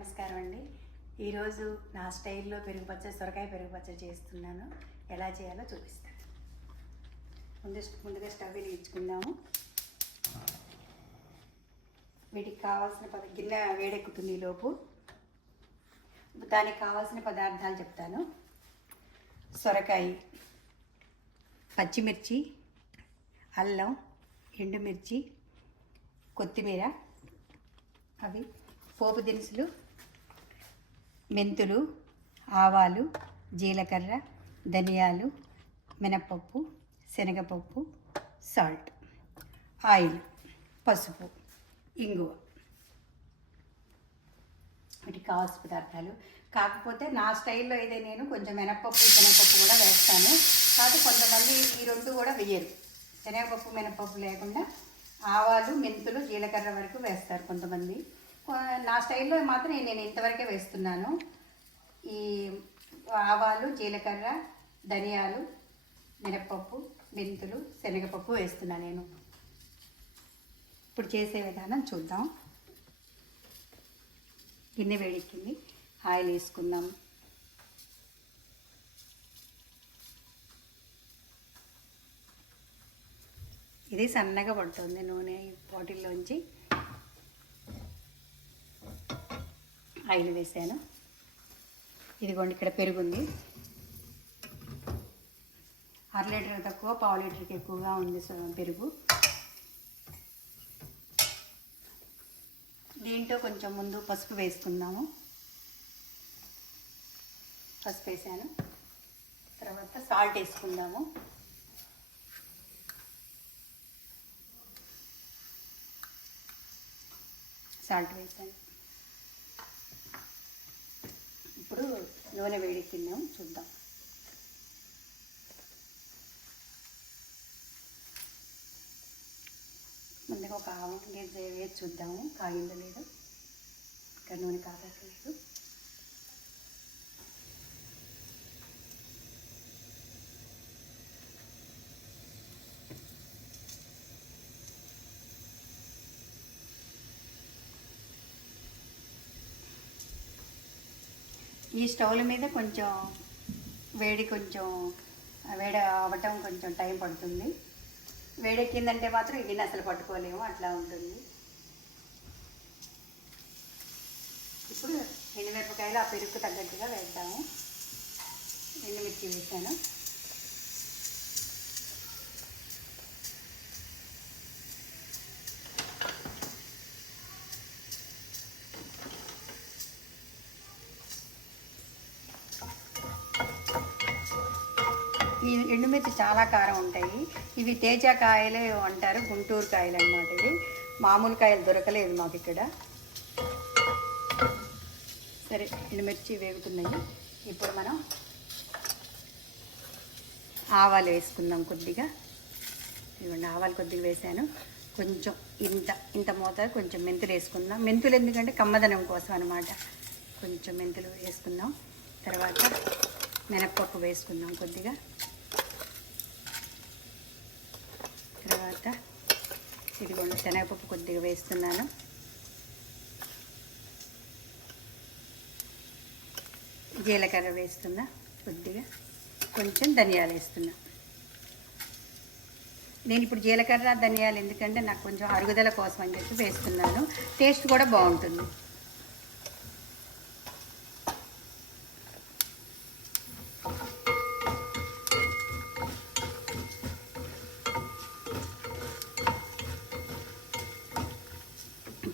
నమస్కారం అండి. ఈరోజు నా స్టైల్లో పెరుగు పచ్చడి సొరకాయ పెరుగు పచ్చడి చేస్తున్నాను. ఎలా చేయాలో చూపిస్తాను. ముందు ముందుగా స్టవ్ వెలిగించుకుందాము. వీటికి కావాల్సిన పద గిన్నె వేడెక్కుతుంది లోపు. దానికి కావాల్సిన పదార్థాలు చెప్తాను. సొరకాయ పచ్చిమిర్చి అల్లం ఎండుమిర్చి కొత్తిమీర అవి పోపు దినుసులు మెంతులు ఆవాలు జీలకర్ర ధనియాలు మినప్పప్పు శనగపప్పు సాల్ట్ ఆయిల్ పసుపు ఇంగువ. వీటికి కావాల్సిన పదార్థాలు. కాకపోతే నా స్టైల్లో అయితే నేను కొంచెం మినప్పప్పు శనగపప్పు కూడా వేస్తాను. కాకపోతే కొంతమంది ఈ రెండు కూడా వేయరు. శనగపప్పు మినప్పప్పు లేకుండా ఆవాలు మెంతులు జీలకర్ర వరకు వేస్తారు కొంతమంది. నా స్టైల్లో మాత్రం నేను ఇంతవరకే వేస్తున్నాను. ఈ ఆవాలు జీలకర్ర ధనియాలు మినప్పప్పు మెంతులు శనగపప్పు వేస్తున్నాను నేను. ఇప్పుడు చేసే విధానం చూద్దాం. గిన్నె వేడెక్కింది. ఆయిల్ వేసుకుందాం. ఇది సన్నగా పడుతుంది నూనె ఈ బాటిల్లోంచి. ఆయిల్ వేసాను. ఇదిగోండి ఇక్కడ పెరుగుంది. అర లీటర్ తక్కువ పావు లీటర్కి ఎక్కువగా ఉంది పెరుగు. దీంట్లో కొంచెం ముందు పసుపు వేసుకుందాము. పసుపు వేసాను. తర్వాత సాల్ట్ వేసుకుందాము. సాల్ట్ వేసాను ఇప్పుడు నూనె వేడెక్కిందాం చూద్దాం. ముందుగా ఒక ఆవు గేజ్ వేసి చూద్దాము. కాగిందో లేదు? ఇక్కడ నూనె కాగట్లేదు ఈ స్టవ్ల మీద కొంచెం వేడి కొంచెం వేడి అవ్వటం కొంచెం టైం పడుతుంది. వేడెక్కిందంటే మాత్రం ఈ అసలు పట్టుకోలేము అట్లా ఉంటుంది. ఇప్పుడు ఎండుమిరపకాయలు ఆ పెరుగు తగ్గట్టుగా వేద్దాము. ఎండుమిర్చి వేసాను. ఈ ఎండుమిర్చి చాలా కారం ఉంటాయి. ఇవి తేజ కాయలే అంటారు గుంటూరు కాయలు అన్నమాట ఇవి. మామూలు కాయలు దొరకలేదు మాకు ఇక్కడ. సరే ఎండుమిర్చి వేగుతున్నాయి. ఇప్పుడు మనం ఆవాలు వేసుకుందాం కొద్దిగా. ఇవ్వండి ఆవాలు కొద్దిగా వేసాను. కొంచెం ఇంత ఇంత మోతాదు కొంచెం మెంతులు వేసుకుందాం. మెంతులు ఎందుకంటే కమ్మదనం కోసం అనమాట కొంచెం మెంతులు వేసుకుందాం. తర్వాత మినప్పప్పు వేసుకుందాం కొద్దిగా తర్వాత ఇదిగోండి శనగపప్పు కొద్దిగా వేస్తున్నాను. జీలకర్ర వేస్తున్నా కొద్దిగా. కొంచెం ధనియాలు వేస్తున్నా. నేను ఇప్పుడు జీలకర్ర ధనియాలు ఎందుకంటే నాకు కొంచెం అరుగుదల కోసం అని చెప్పి వేస్తున్నాను. టేస్ట్ కూడా బాగుంటుంది.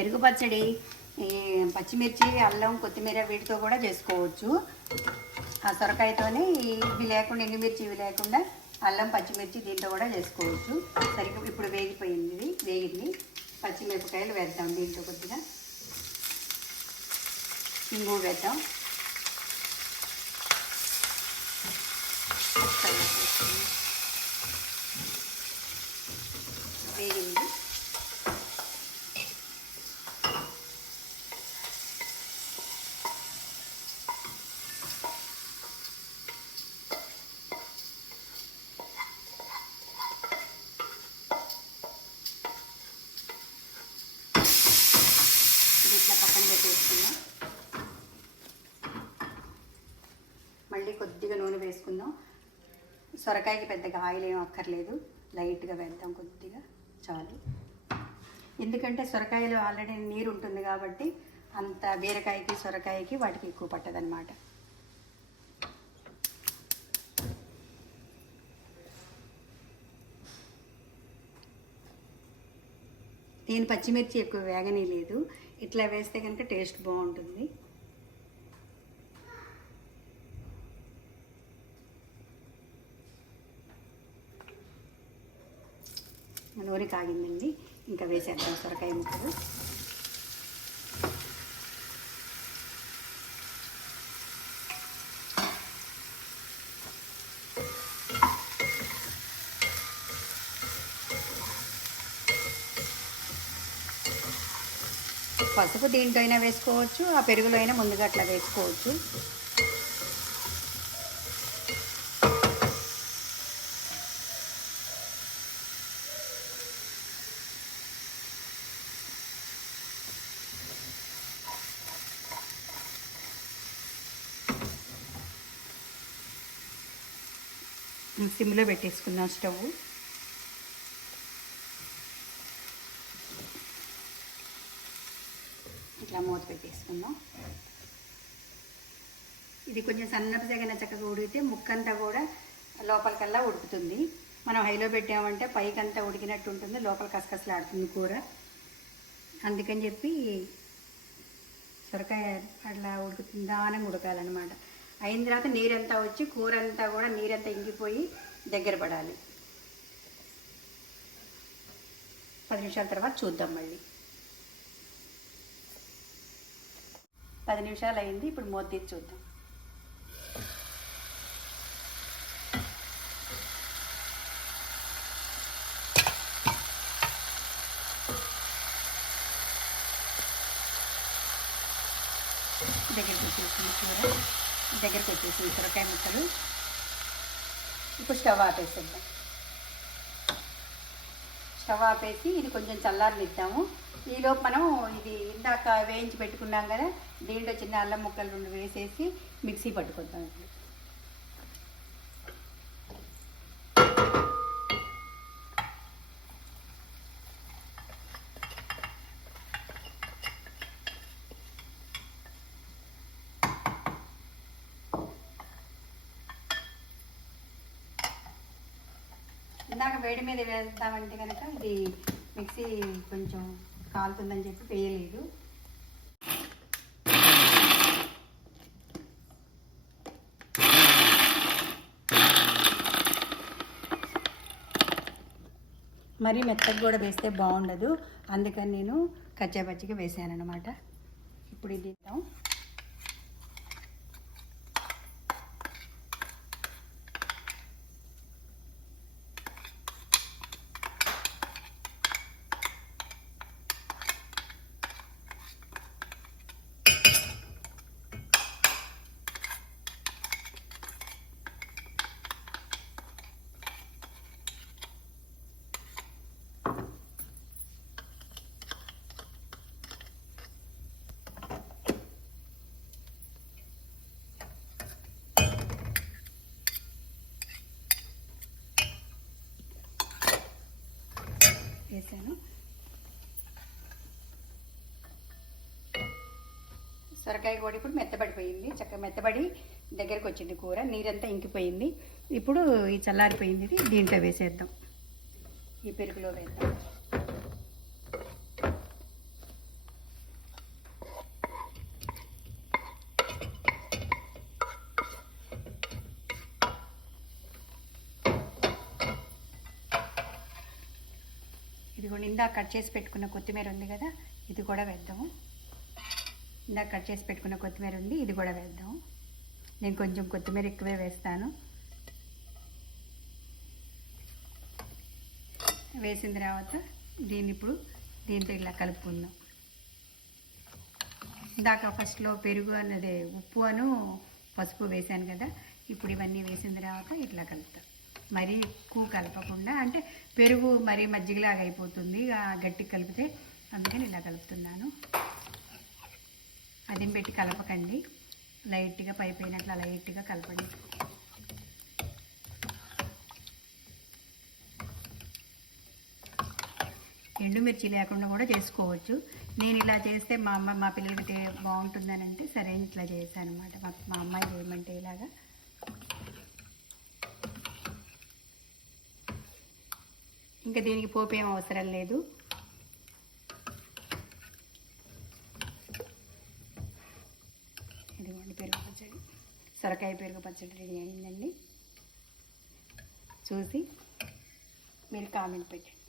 పెరుగు పచ్చడి ఈ పచ్చిమిర్చి అల్లం కొత్తిమీర వీటితో కూడా చేసుకోవచ్చు. ఆ సొరకాయతోనే ఇవి లేకుండా ఎండుమిర్చి ఇవి లేకుండా అల్లం పచ్చిమిర్చి దీంతో కూడా చేసుకోవచ్చు. సరిగ్గా ఇప్పుడు వేగిపోయింది ఇది వేగింది. పచ్చిమిరపకాయలు వేద్దాం దీంట్లో కొద్దిగా. ఇంగు వేద్దాం. వేగింది ఇది ఇట్లా పక్కన పెట్టేసుకుందాం వేసుకుందాం. సొరకాయకి పెద్దగా ఆయిల్ ఏం అక్కర్లేదు. లైట్గా వేద్దాం కొద్దిగా. చాలు. ఎందుకంటే సొరకాయలో ఆల్రెడీ నీరు ఉంటుంది కాబట్టి అంత బీరకాయకి సొరకాయకి వాటికి ఎక్కువ పట్టదనమాట నేను పచ్చిమిర్చి ఎక్కువ వేగనీ లేదు. ఇట్లా వేస్తే కనుక టేస్ట్ బాగుంటుంది నూనె కాగిందండి ఇంకా వేసేద్దాం సొరకాయ ముక్కలు. పసుపు దీంట్లో అయినా వేసుకోవచ్చు ఆ పెరుగులో అయినా ముందుగా అట్లా వేసుకోవచ్చు. సిమ్లో పెట్టేసుకుందాం స్టవ్. ఇట్లా మూత పెట్టేసుకుందాం. ఇది కొంచెం సన్నపు జగన చక్కగా ఉడికితే ముక్కంతా కూడా లోపలికల్లా ఉడుకుతుంది. మనం హైలో పెట్టామంటే పైకంతా ఉడికినట్టు ఉంటుంది లోపల కసకసలాడుతుంది కూర. అందుకని చెప్పి సొరకాయ అట్లా ఉడుకుతుంది దానంగా ఉడకాలన్నమాట. అయిన తర్వాత నీరంతా వచ్చి కూర అంతా కూడా నీరంతా ఇంగిపోయి దగ్గర పడాలి. పది నిమిషాల తర్వాత చూద్దాం మళ్ళీ. పది నిమిషాలు అయింది ఇప్పుడు మూత తీసి చూద్దాం దగ్గరికి వచ్చేసింది కూర దగ్గరికి వచ్చేసింది ముక్కలు. ఇప్పుడు స్టవ్ ఆపేసేద్దాం. స్టవ్ ఆపేసి ఇది కొంచెం చల్లారనిద్దాము. ఈలోపు మనం ఇది ఇందాక వేయించి పెట్టుకున్నాం కదా దీంట్లో చిన్న అల్లం ముక్కలు రెండు వేసేసి మిక్సీ పట్టుకుందాం ఇప్పుడు. ఇందాక వేడి మీద వేస్తామంటే కనుక ఇది మిక్సీ కొంచెం కాలుతుందని చెప్పి వేయలేదు. మరీ మెత్తగా కూడా వేస్తే బాగుండదు. అందుకని నేను కచ్చాపచ్చిగా వేసాను అనమాట ఇప్పుడు ఇది ఇద్దాం వేసాను సొరకాయ కూడా ఇప్పుడు మెత్తబడిపోయింది. చక్కగా మెత్తబడి దగ్గరికి వచ్చింది కూర. నీరంతా ఇంకిపోయింది. ఇప్పుడు ఈ చల్లారిపోయింది ఇది. దీంట్లో వేసేద్దాం. ఈ పెరుగులో వేద్దాం. ఇది కూడా నిందా కట్ చేసి పెట్టుకున్న కొత్తిమీర ఉంది కదా ఇది కూడా వేద్దాము. ఇందాక కట్ చేసి పెట్టుకున్న కొత్తిమీర ఉంది ఇది కూడా వేద్దాం. నేను కొంచెం కొత్తిమీర ఎక్కువే వేస్తాను. వేసిన తర్వాత దీన్ని ఇప్పుడు దీంతో ఇలా కలుపుకుందాం. ఇందాక ఫస్ట్లో పెరుగు అన్నది ఉప్పు అను పసుపు వేసాను కదా ఇప్పుడు ఇవన్నీ వేసిన తర్వాత ఇట్లా కలుపుతాం. మరీ ఎక్కువ కలపకుండా అంటే పెరుగు మరీ మజ్జిగలాగా అయిపోతుంది గట్టి కలిపితే అందుకని ఇలా కలుపుతున్నాను. అదిం పెట్టి కలపకండి. లైట్గా పై పైన లైట్గా కలపండి. ఎండుమిర్చి లేకుండా కూడా చేసుకోవచ్చు. నేను ఇలా చేస్తే మా అమ్మ మా పిల్లలకి బాగుంటుందని అంటే సరే ఇట్లా చేశాను అనమాట మా అమ్మాయి చేయమంటే ఇలాగా. ఇంకా దీనికి పోపు అవసరం లేదు. సొరకాయ పెరుగు పచ్చడి రెడీ అయిందండి. చూసి మీరు కామెంట్ పెట్టండి.